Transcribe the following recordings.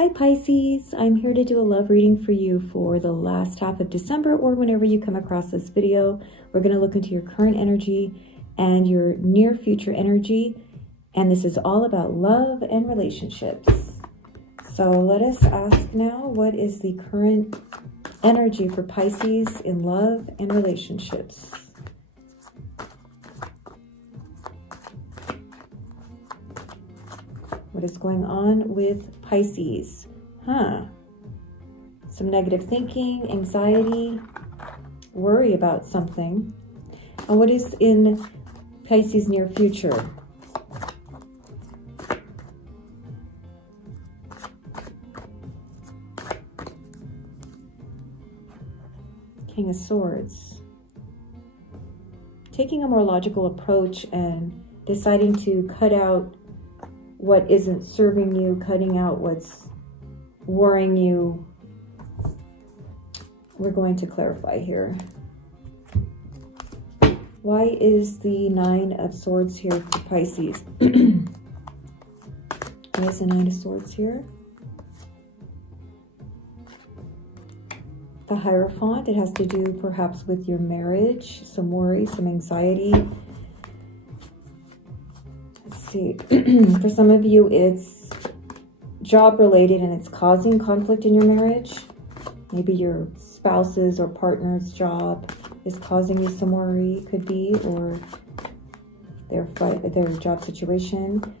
Hi Pisces, I'm here to do a love reading for you for the last half of December or whenever you come across this video. We're going to look into your current energy and your near future energy, and this is all about love and relationships. So let us ask now, what is the current energy for Pisces in love and relationships? What is going on with Pisces? Some negative thinking, anxiety, worry about something. And what is in Pisces' near future? King of Swords. Taking a more logical approach and deciding to cut out what isn't serving you, cutting out what's worrying you. We're going to clarify here. Why is the Nine of Swords here for Pisces? Why is the Nine of Swords here? The Hierophant, it has to do perhaps with your marriage, some worry, some anxiety. See, for some of you it's job related and it's causing conflict in your marriage. Maybe your spouse's or partner's job is causing you some worry, could be, or their job situation.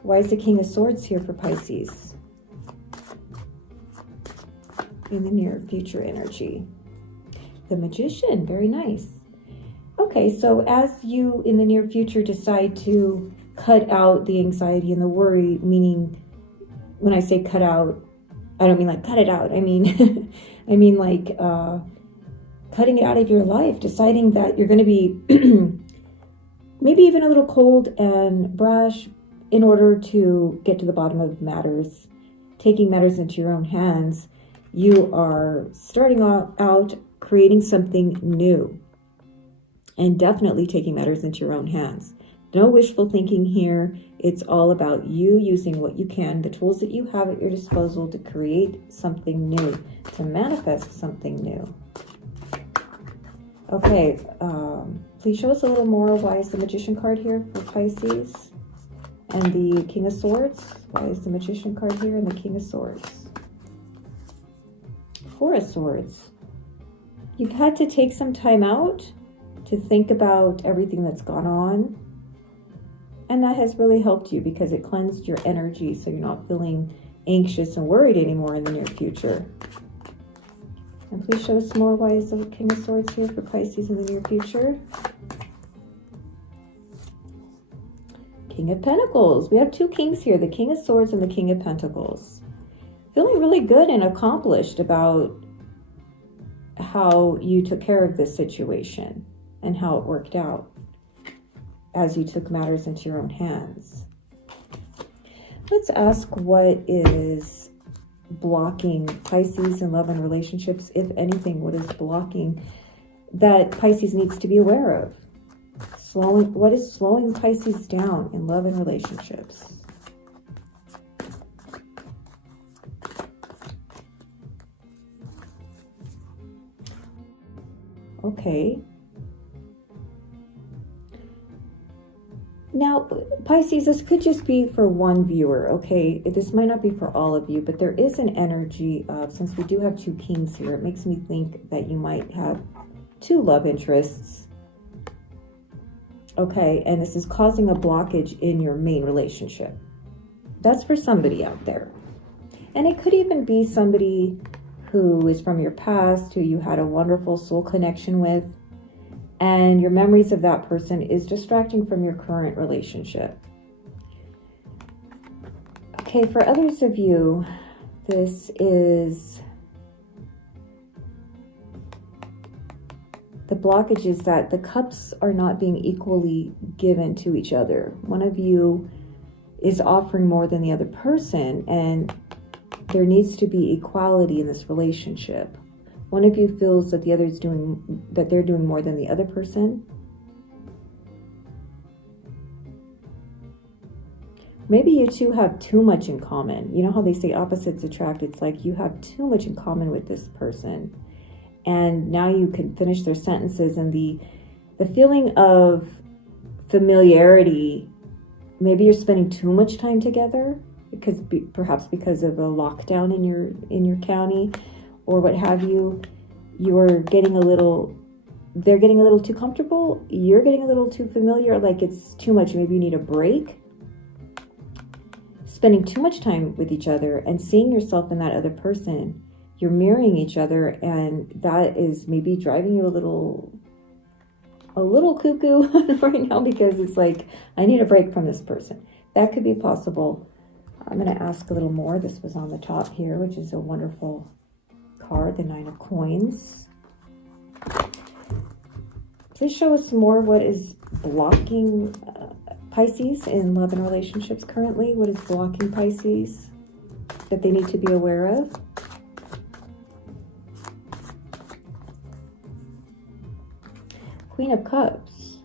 Why is the King of Swords here for Pisces in the near future energy? The Magician, very nice. Okay, so as you in the near future decide to cut out the anxiety and the worry, meaning when I say cut out, I don't mean like cut it out. I mean, I mean like cutting it out of your life, deciding that you're going to be maybe even a little cold and brash in order to get to the bottom of matters, taking matters into your own hands. You are starting out creating something new and definitely taking matters into your own hands. No wishful thinking here. It's all about you using what you can, the tools that you have at your disposal to create something new, to manifest something new. Okay, please show us a little more. Why is the Magician card here for Pisces? And the King of Swords. Why is the Magician card here and the King of Swords? Four of Swords. You've had to take some time out to think about everything that's gone on. And that has really helped you because it cleansed your energy so you're not feeling anxious and worried anymore in the near future. And please show us more. Why is the King of Swords here for Pisces in the near future? King of Pentacles. We have two kings here, the King of Swords and the King of Pentacles. Feeling really good and accomplished about how you took care of this situation and how it worked out as you took matters into your own hands. Let's ask what is blocking Pisces in love and relationships, if anything. What is blocking that Pisces needs to be aware of? What is slowing Pisces down in love and relationships? Okay. Now, Pisces, this could just be for one viewer, okay? This might not be for all of you, but there is an energy of, since we do have two kings here, it makes me think that you might have two love interests. Okay, and this is causing a blockage in your main relationship. That's for somebody out there. And it could even be somebody who is from your past, who you had a wonderful soul connection with, and your memories of that person is distracting from your current relationship. Okay, for others of you, this is the blockage is that the cups are not being equally given to each other. One of you is offering more than the other person, and there needs to be equality in this relationship. One of you feels that the other is they're doing more than the other person. Maybe you two have too much in common. You know how they say opposites attract? It's like you have too much in common with this person. And now you can finish their sentences, and the feeling of familiarity, maybe you're spending too much time together because perhaps because of a lockdown in your county or what have you. You're getting a little, they're getting a little too comfortable. You're getting a little too familiar. Like it's too much. Maybe you need a break. Spending too much time with each other and seeing yourself in that other person. You're mirroring each other, and that is maybe driving you a little cuckoo right now, because it's like, I need a break from this person. That could be possible. I'm going to ask a little more. This was on the top here, which is a wonderful card, the 9 of Coins. Please show us more. What is blocking Pisces in love and relationships currently? What is blocking Pisces that they need to be aware of? Queen of Cups.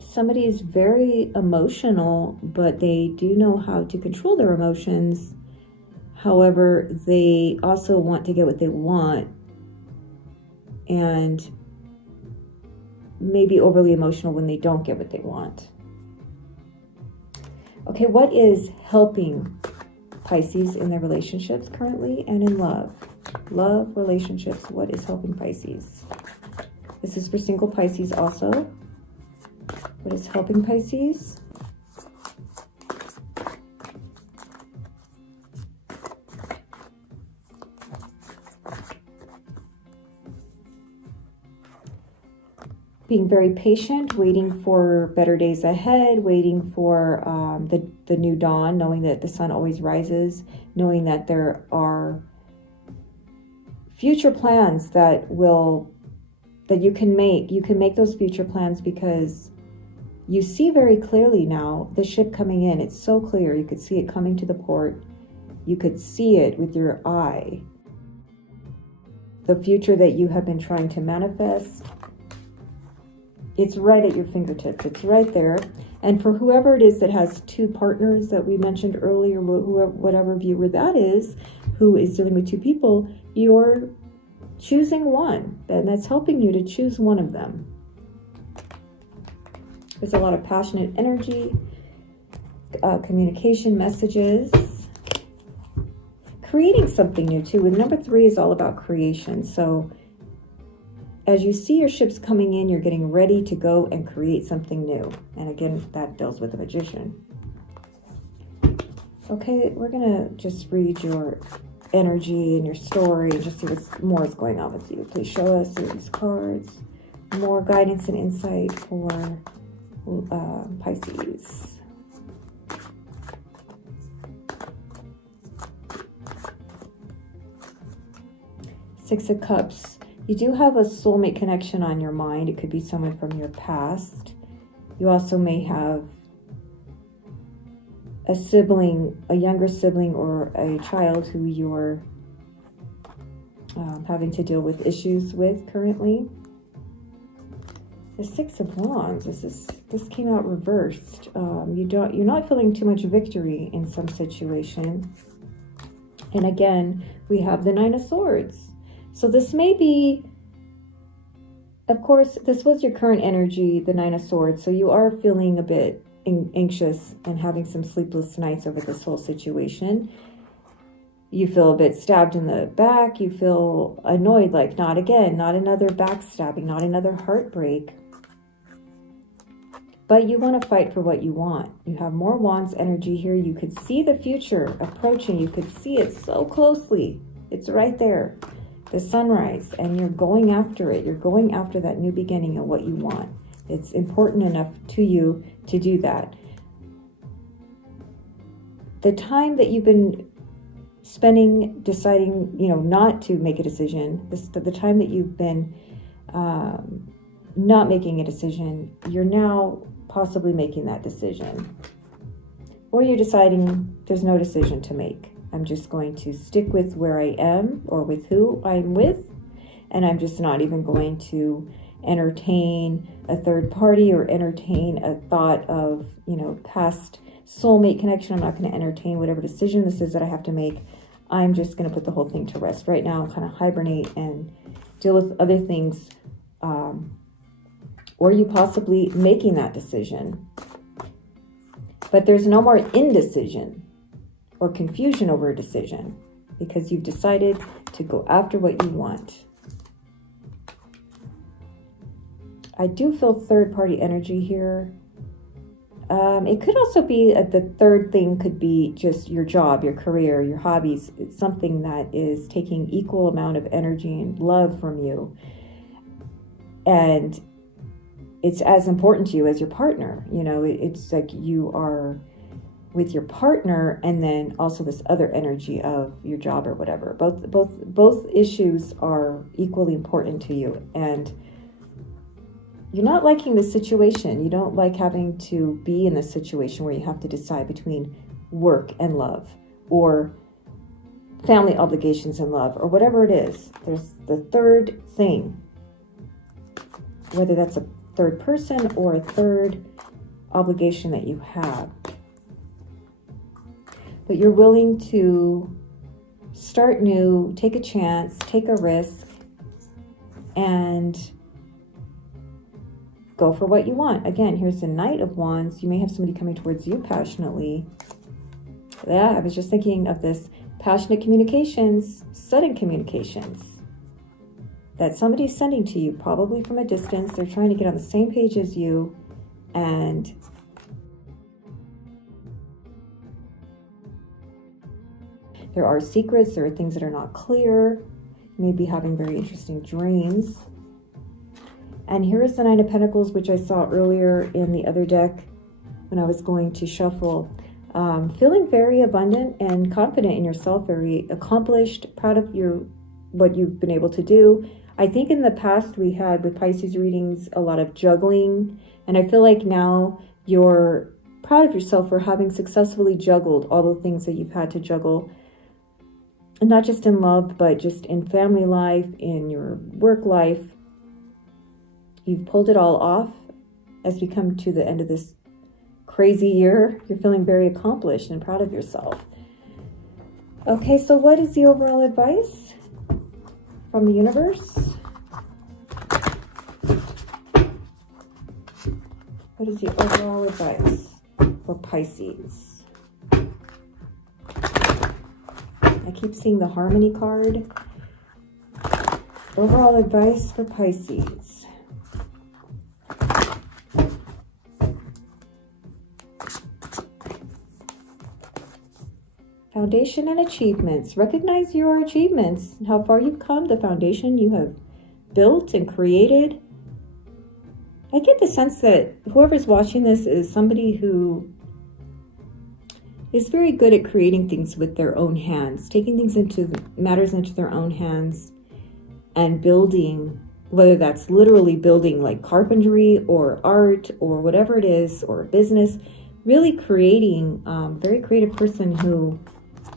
Somebody is very emotional, but they do know how to control their emotions. However, they also want to get what they want, and maybe overly emotional when they don't get what they want. Okay, what is helping Pisces in their relationships currently and in love? Love, relationships, what is helping Pisces? This is for single Pisces also. What is helping Pisces? Being very patient, waiting for better days ahead, waiting for the new dawn, knowing that the sun always rises, knowing that there are future plans that you can make. You can make those future plans because you see very clearly now the ship coming in. It's so clear. You could see it coming to the port. You could see it with your eye. The future that you have been trying to manifest. It's right at your fingertips. It's right there. And for whoever it is that has two partners that we mentioned earlier, whatever viewer that is, who is dealing with two people, you're choosing one. And that's helping you to choose one of them. There's a lot of passionate energy, communication messages, creating something new too. And number 3 is all about creation. So as you see your ships coming in, you're getting ready to go and create something new. And again, that deals with the Magician. Okay, we're going to just read your energy and your story and just see what more is going on with you. Please show us these cards. More guidance and insight for Pisces. Six of Cups. You do have a soulmate connection on your mind. It could be someone from your past. You also may have a sibling, a younger sibling, or a child who you're having to deal with issues with currently. The Six of Wands. This came out reversed. You're not feeling too much victory in some situation. And again, we have the Nine of Swords. So this may be, of course, this was your current energy, the Nine of Swords. So you are feeling a bit anxious and having some sleepless nights over this whole situation. You feel a bit stabbed in the back. You feel annoyed, like not again, not another backstabbing, not another heartbreak. But you want to fight for what you want. You have more Wands energy here. You could see the future approaching. You could see it so closely. It's right there. The sunrise, and you're going after it. You're going after that new beginning of what you want. It's important enough to you to do that. The time that you've been spending deciding, not to make a decision, the time that you've been not making a decision, you're now possibly making that decision. Or you're deciding there's no decision to make. I'm just going to stick with where I am or with who I'm with, and I'm just not even going to entertain a third party or entertain a thought of, past soulmate connection. I'm not going to entertain whatever decision this is that I have to make. I'm just going to put the whole thing to rest right now and kind of hibernate and deal with other things. Or you possibly making that decision. But there's no more indecision or confusion over a decision because you've decided to go after what you want. I do feel third party energy here. It could also be the third thing could be just your job, your career, your hobbies. It's something that is taking equal amount of energy and love from you. And it's as important to you as your partner. It's like you are with your partner and then also this other energy of your job or whatever. Both issues are equally important to you. And you're not liking the situation. You don't like having to be in this situation where you have to decide between work and love or family obligations and love or whatever it is. There's the third thing, whether that's a third person or a third obligation that you have. But you're willing to start new, take a chance, take a risk, and go for what you want. Again, here's the Knight of Wands. You may have somebody coming towards you passionately. Yeah, I was just thinking of this. Passionate communications, sudden communications that somebody's sending to you, probably from a distance. They're trying to get on the same page as you, and there are secrets, there are things that are not clear. You may be having very interesting dreams. And here is the Nine of Pentacles, which I saw earlier in the other deck when I was going to shuffle. Feeling very abundant and confident in yourself, very accomplished, proud of what you've been able to do. I think in the past we had with Pisces readings a lot of juggling, and I feel like now you're proud of yourself for having successfully juggled all the things that you've had to juggle, and not just in love, but just in family life, in your work life. You've pulled it all off. As we come to the end of this crazy year, you're feeling very accomplished and proud of yourself. Okay, so what is the overall advice from the universe? What is the overall advice for Pisces? I keep seeing the Harmony card. Overall advice for Pisces. Foundation and achievements. Recognize your achievements, how far you've come, the foundation you have built and created. I get the sense that whoever's watching this is somebody who is very good at creating things with their own hands, taking matters into their own hands and building, whether that's literally building like carpentry or art or whatever it is, or a business, really creating, very creative person who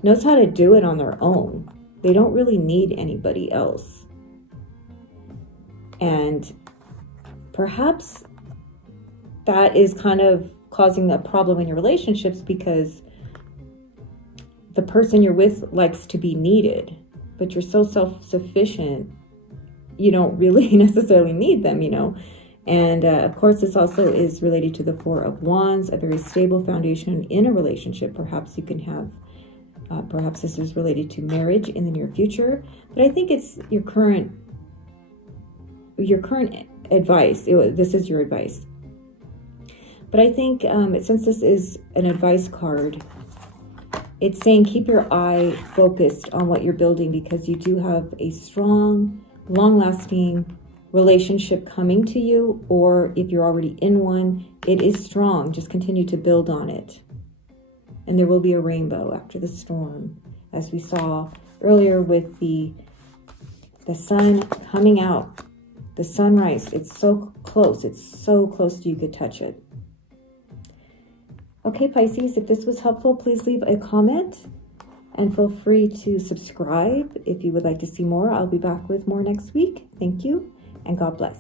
knows how to do it on their own. They don't really need anybody else. And perhaps that is kind of causing a problem in your relationships because the person you're with likes to be needed, but you're so self-sufficient, you don't really necessarily need them, And of course, this also is related to the Four of Wands, a very stable foundation in a relationship. Perhaps you can have, perhaps this is related to marriage in the near future. But I think it's your current advice. This is your advice. But I think since this is an advice card, it's saying keep your eye focused on what you're building because you do have a strong, long-lasting relationship coming to you, or if you're already in one, it is strong. Just continue to build on it. And there will be a rainbow after the storm, as we saw earlier with the sun coming out, the sunrise. It's so close. It's so close to you could touch it. Okay, Pisces, if this was helpful, please leave a comment and feel free to subscribe if you would like to see more. I'll be back with more next week. Thank you. And God bless.